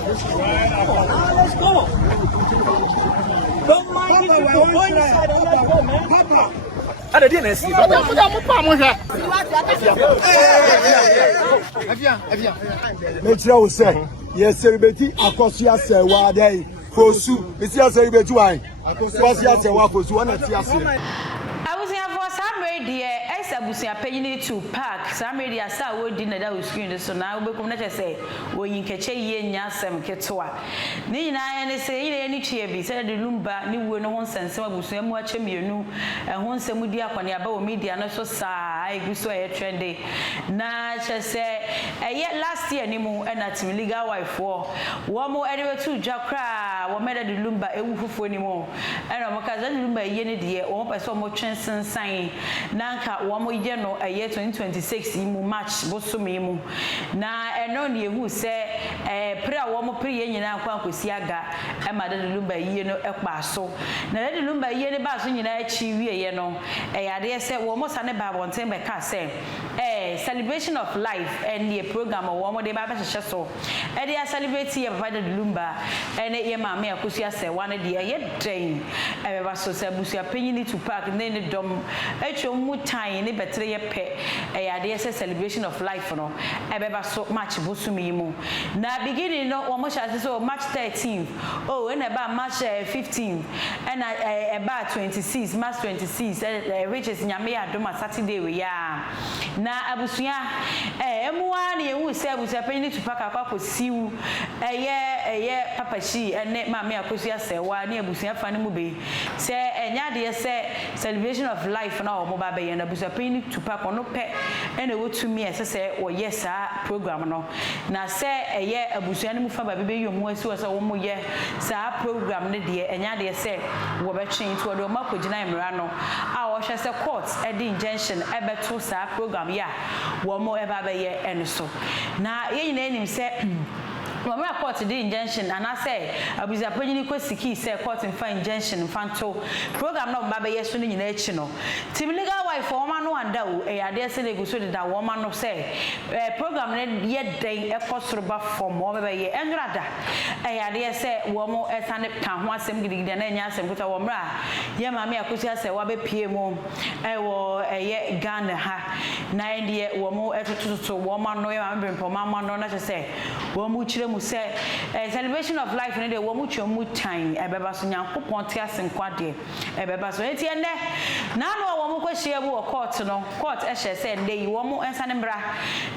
Let's go. Don't mind it. Go inside and let's go, man. I didn't see. Make sure we say yes, celebrate Akosua Serwaa day for Su. It's your celebrate wine. Akosua Serwaa for Su. I was here for some radio. I said, "We are paying to park." Some radio start with dinner that we screen. So now we come to say, "We in catch ye nyasem ketwa." Ni na any say any cheer be said the Lumba ni we no one sense. We so mu ache mienu. One se mu di akwani aba media no so sa. I go so a trendy. Na say last year ni mu na team legal wife for. One more anyway to Jakra. We made the Lumba ewu fufu ni mo. And we kaza Lumba ye ni die. We person mo sign nanka womo ye no year 2026 imu match bosome mu na eno ne ehu se pre a womo pre ye nyina kwa nkosi aga e ma de Lumba ye no ekpa so na de Lumba ye ne ba so nyina achi wie ye no yade se womo sane ba bonten be ka se celebration of life and the program womo de ba be hye so e de celebrate ye ba de Lumba ene ye ma me Akosua Serwaa ne de ye den e be ba so se busia panyini to park ne dom etwom mutan ne betre ye pe yade se celebration of life no e be ba so match bosumi mu na beginning no wo mo sha so March 13th oh and about March 15th and about 26 March 26 which is nyame adoma Saturday we ya na abusua emuwa ne ewu se abusia panyini to park akwa siwu eye Papa Shee ene mama Akosua Serwaa ne abusia fa ne mu be se enya de se celebration of life na o mo ba be ye na abusia panyini to park ono pe ene wotumi se wo yes program no na se eye abusia ne mu fa ba be yomu asi wo se wo mo ye sa program ne de enya de se wo be twen to do makogina imra no a wo hwe se court e de injunction e beto sa program ya wo mo e ba be ye ene so na ye nyina enim se Mama court the injunction and I say abuza panyini ko siki say court in fine injunction fanto program no baba yeso ni nyina echi no team legal wife for woman no anda o e ade se le go so da woman no say program ne ye den e kosoroba form wo baba ye enrada e ade se wo mo esane ka ho asem gidigide na nya asem kuta wo mra ye mama Akosua Serwaa be pie mo e wo ye Ghana ha na ende wo mo etototo wo ma no ye mama no na say wo mo chire say celebration of life ne de wo mu twom tan ebeba so nyankopon te asenkwade ebeba so enti ende na no wo mu kwahia bu court no court e hye say ende wo mu ensane mbra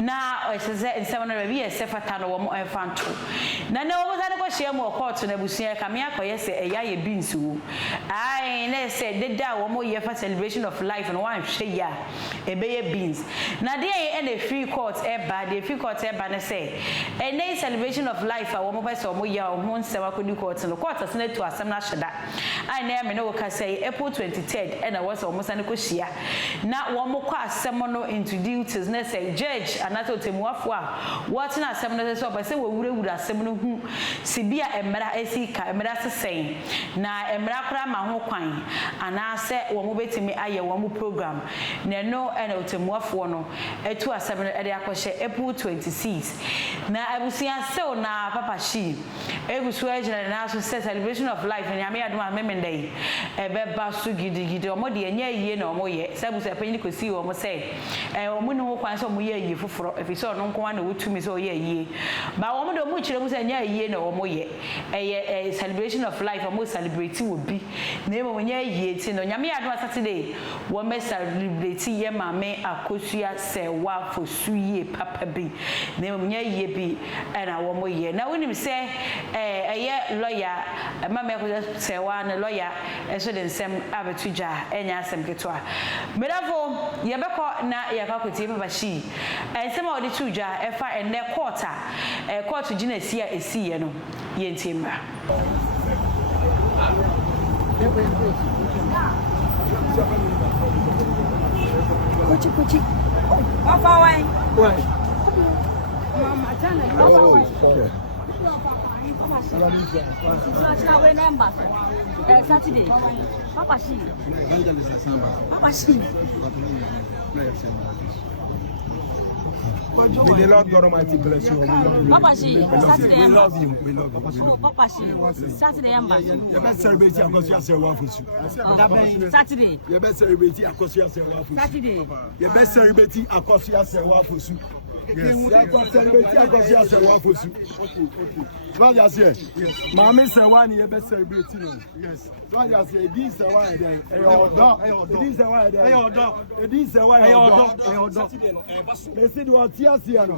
na se ensem no be se fata no wo mu enfanto na ne wo mu sane kwahia mu court no abusia ka me akoye se eya ye beans wo ai ne se deda wo mu ye fa celebration of life no wan hwe ya ebe ye beans na de e na free court e ba de free court e ba ne say ene celebration of life a wo mo pese o mo ya o ho nsema kodi court no court asene to asem na hyeda ai na me no ka say April 23rd e na wo se o mo sane ko hia na wo mo kwa asem no introduces na say judge anato temuafo a what na asem no say o pese wo wurawura asem no hu sibia emra esika emra sesen na emra kra ma ho kwan ana se wo mo betimi aye wo mo program na no e na temuafo no etu asem no e de akɔhye April 26 na abusia se na Papa Shee egusu ejere na so celebration of life na me adoma memendai ebe ba su gidigidi omo de enya yie na omo ye sabusu apanyini kosi omo say omo ne ho kwan so omo ye yie foforo efise ono nko na wotumi so ye yie ba omo de omo kire mu say enya yie na omo ye celebration of life omo celebrate wo bi na emo nya yie ti no nyame adoma Saturday wo me celebrate ye mame Akosua Serwaa for suye papa bi na emo nya yie bi na wo mo ye na wonim se lawyer mama Akosua Serwaa na lawyer so de nsem abetudwa enya asem ketwa medafo ye beko na ye ka kweti Papa Shee ensem a odi tudwa efa enne court court gina sia esiye no ye ntimra kuchi papa why mama tana papa why Saturday, Papa Shee. Papa Shee. May the Lord God Almighty bless you. Papa Shee, We love you. We love you. Papa Shee, Saturday Yamba. You best celebrate Akosua Serwaa for you. Saturday. You best celebrate Akosua Serwaa for you. Saturday. You best celebrate Akosua Serwaa for you. Yes. You best celebrate Akosua Serwaa for you. What you say? Yes. Mama Serwaa ni you best celebrate no. Yes. What you say? This Serwaa then. This Serwaa then. This Serwaa. They say you are tears here no.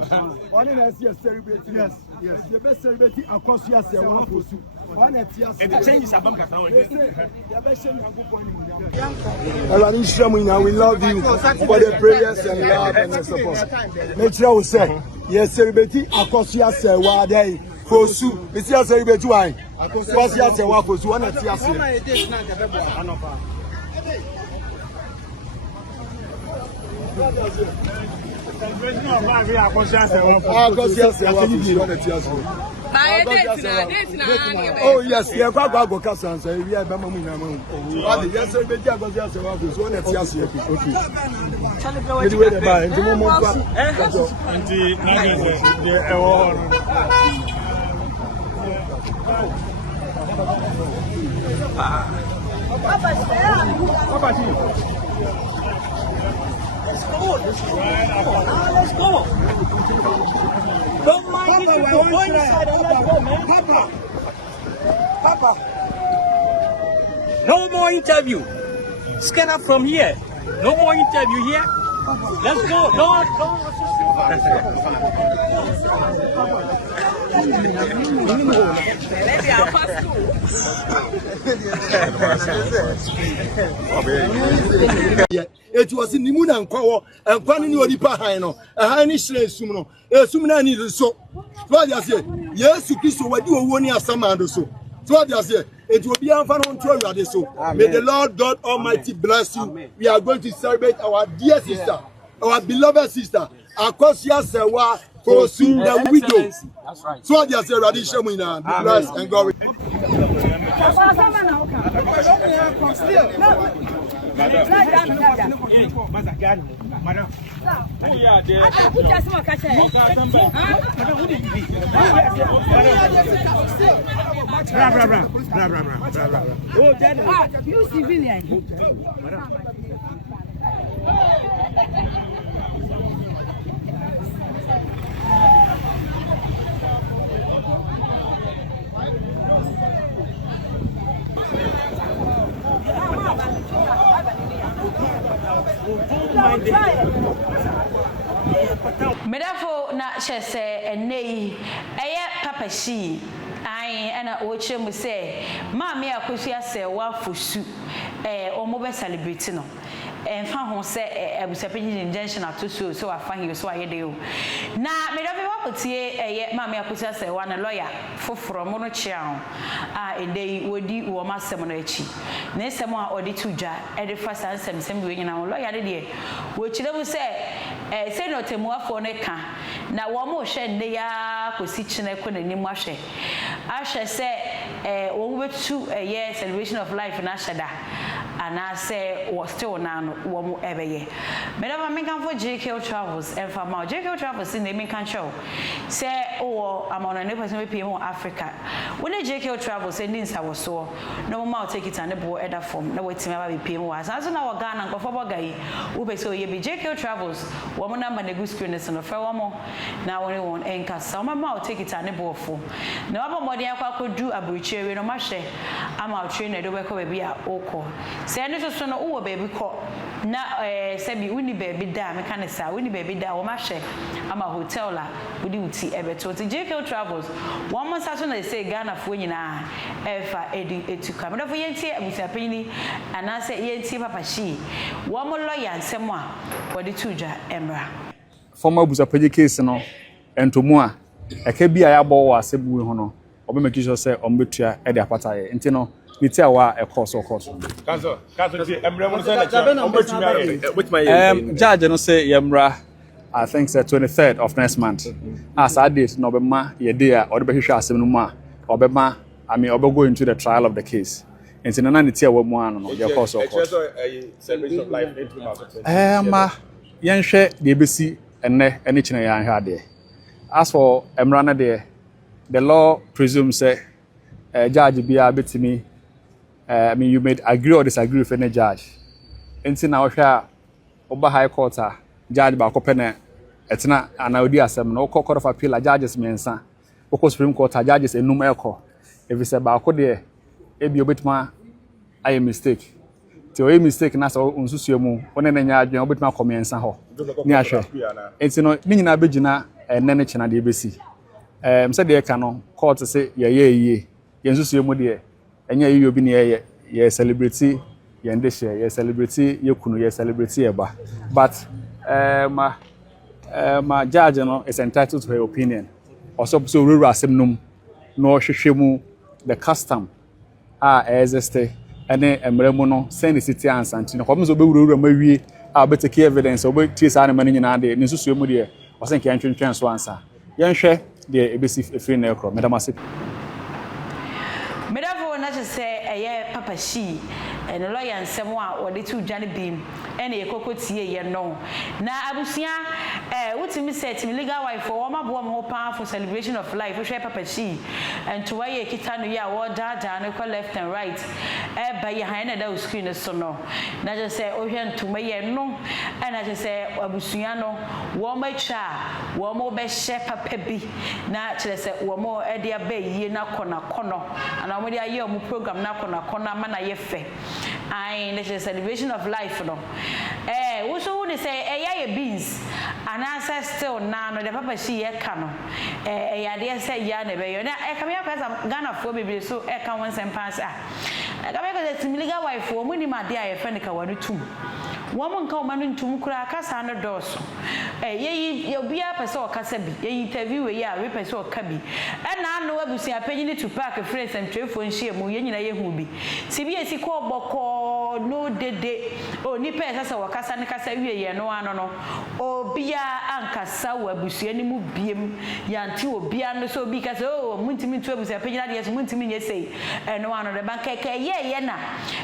One in a celebrate. Yes. Yes. You best celebrate Akosua Serwaa for you. One at tears. And the changes are back. We love you for the prayers and love and the support. Make sure we say, yes, celebrate Akosua Serwaa Day for Su. It's your celebrate why? Akosua Serwaa for Su. One at tears. Oh yes, yeah, go Cassan, so we are Bamamu. Yes, sir, but Akosua Serwaa for Su. One at tears. Let's go. Don't mind these people. Go inside and let's go, man. Papa. No more interview. Scan up from here. No more interview here. Let's go. Don't. It was in Nimuna and Quaw and Quanini Odipa Hino, a Hinish Sumno, a Sumna needed so. What you say? Yes, you kiss what you want near some and so. What you say? It will be on Toya so. May the Lord God Almighty bless you. Amen. We are going to celebrate our dear sister, our beloved sister, Akosua Serwaa for soon the widow. That's right. So what you say, Radisha Muna, be blessed and God. You civilian. Medafo na chese enei eye Papa Shee ai ana oche mu se maami Akosua Serwaa fosu omo be celebrate no enfa ho se abusapenyi injection atosuo so afa hi so ayede o na medafo wapotie eye maami Akosua Serwaa na lawyer foforo mo no chia a edei wodi wo masem no achi na sem a odi tudwa edifa sansem sem we nyina lawyer de wo chire mu se say no temuafo ne ka na wo mo hwe nde ya kosi chine ko nanim ahwe ahwe se wo betu celebration of life na shada ana se wo still na no wo mo ebeye medaba me kan for JK Travels enfa ma JK Travels in me kan show se o amona ne person we PM Africa when JK Travels ending sa wo so no mo ma take it and bo eda form na wetin aba be PM wa so na wo Ghana nkofo boga yi wo be so ye be JK Travels wo mo number na go screen no no fa wo mo na wo ne won enka sa mo ma take it and bo fo na wa mo de akwa kodu abruchiwe no ma hwe ama trainer do be ko be a okọ se ene so no wo baby ko na sebi woni baby da me kan sa woni baby da wo ma hwe ama hotel la wodi uti ebeto ti JK Travels wo mo sa so na say Ghana fo nyina efa edi etuka me do fo yenti abusapenyi ana se yenti Papa Shee wo mo lawyer nsem a wodi tudwa emra former abusapenyi case no entomu a eka bi aya bo wo asebu ho no obe make sure say ombetua e de apata ye nti no niti awa e course Council emra mo say na ombetua which my judge no say yemra I think say 23rd of next month as that date no be ma ye day a ode be hwehwe asem no mu a obema I mean obe go into the trial of the case nti na niti awa mu ano no ye course celebration of life in 2020 ma yenhwe de besi enne ene chine ya nhwa de. As for emrana de, the law presumes judge bia betimi I mean you may agree or disagree with any judge. Enti na ohwa oba high court judge ba ko pene etna anaudi asem no court of appeal judges mensa. Oko Supreme Court judges enum eko. If it's ba ko de ebi obetuma aye mistake. Ti o mistake na so onsusuo mu one na nya adwen obetuma komensa ho. Ni ahwe. Enti no ni nyina begina enne ne chena de besi. Mse de ka no court say ye yensusuo mu de enya ye obi ne ye celebrity ye ndehye ye celebrity ye kunu ye celebrity ye ba. But my judge no is entitled to her opinion. Also so ruru asem num no hwehwemu the custom existe ene emremu no send city answer nti no komzo be wuru mawie betake evidence obe tie sa na mani nyina de ne susuo mu de osenke antwentwen so answer yenhwe de ebesi efiri na ekro medamase medavo na say eye papa Shee and lawyer nsem a wode tu dwane bim ene yekokotie ye no na abusia wutimi set legal wife for mabo mo pa for celebration of life hwe papa Shee and to why kita no ya wo dada no ko left and right ba ye han na da screen so no na just say ohwe ntuma ye no na just say abusia no wo ma twa wo mo be hye papa bi na kire say wo mo e dia ba yie na kono ana mo dia ye o program na kono ama na ye fe I the celebration of life no wo so would say ye beans and answer still na no the papa Shee ye ka no ya de say ya na be yo na come here person Ghana for be so e ka won sem pass come here the legal wife wo muni ma de aye fe ne ka wanu tum woman ka manu ntum kura kasa no doso ye obia pese o kasa bi ye interview we ya we pese o ka bi na no abusia panyini to park friends and trefo nhie mu ye nyina ye hu bi sibi esi ko boko no dede o ni pese se wo kasa ne kasa wie ye no ano no obia ankasa wo abusia ni mu biem ya nti obia no so obi kasa o muntimi to abusia panyina de so muntimi nye sei no ano de bankeke ye na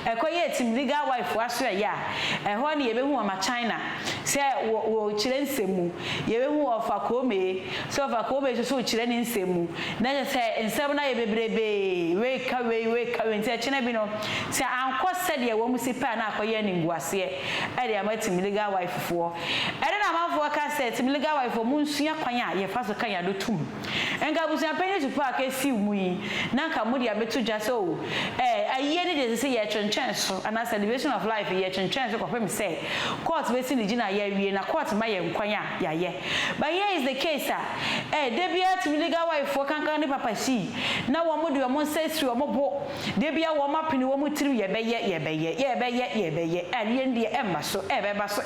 ekoye tim legal wife aso ya ni yebehu ama China se wo chire nsemu yebehu ofa kome so ofa kome so chire ni nsemu na se nsem na yebebrebe we ka nti china bi no se anko sede ye wo musipa na akoye ni nguase e de amatim legal wife fo e de na amafo ka se tim legal wife mu nsua kwan a ye fa so kan ya do tum enga busia penye tupa ka si mu yi na ka mu dia betu ja so aye ni de se ye chenchen so ana celebration of life ye chenchen so ko pem se court we si ligina ya wie na court ma ye nkwan ya ye but here is the case debia to legal wife for kankan ni papa Shee na wo mo de wo say sri wo mo bo debia wo ma pini wo mo tiri ye beye ali ndi emma so ebeba so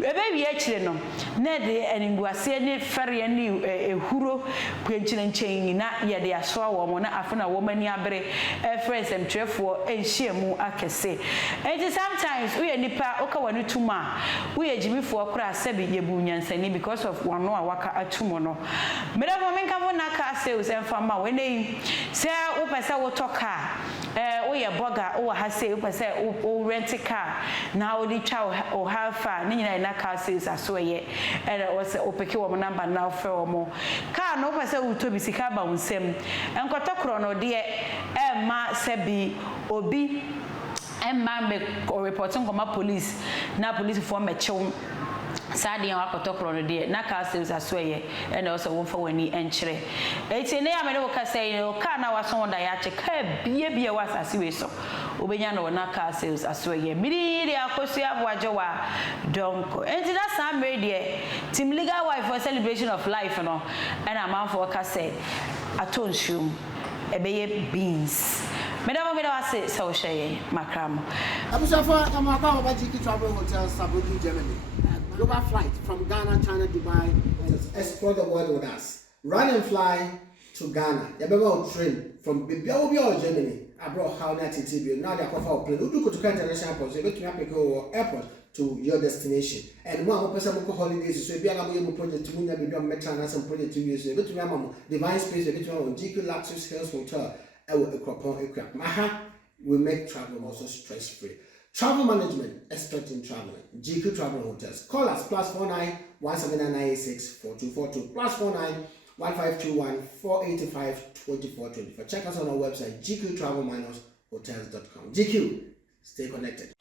ebe wie akire no na de aninguase ni fere ni ehuro kwenchire nchen na ye de aso wo mo na afuna wo mani abere friends em trefo enhie mu akese and sometimes we nipa oka wanu tuma we ejimifo okra sabi yebu nyansani because of wano a waka atumo no medafo menka vo na car sales enfama we nei se wo pese wo toka wo ye boga wo ha se wo pese wo rent car na wo di twa o halfa ni nyina na car sales aso ye wo se wo peke wo number na ofe wo mo car no pese wo to bi sika ba unsem enkotokro no de ma sabi obi emma me reporting koma police na police for me chew sadi an akotokro no de na ka sales asoye and also won for wani enchire eti ne ya me no ka say no ka na waso da ya che ka bie wasase we so obenya no na ka sales asoye miri Akosua Serwaa donko enti that some de team legal wife for celebration of life no and a man for ka say atonshum ebeye beans Madam say so shey makram. Abusafa amaka Babajiki Travel Hotel Sabuki Germany. Global flight from Ghana, China, Dubai and explore the world with us. Run and fly to Ghana. Yabeba train from Bibia Germany. I brought how that TTB. Now they are for plane. You go to international airport. So you go to airport to your destination. And one person go holidays. So you be a project to move be done metro and some project to use. You go to my Divine Space. You go to my GQ Luxus Hills Hotel. We make travel also stress-free. Travel management, expert in traveling. GQ Travel Hotels. Call us +49 17996 4242 +49 1521 485 2424. Check us on our website gqtravel-hotels.com. GQ, stay connected.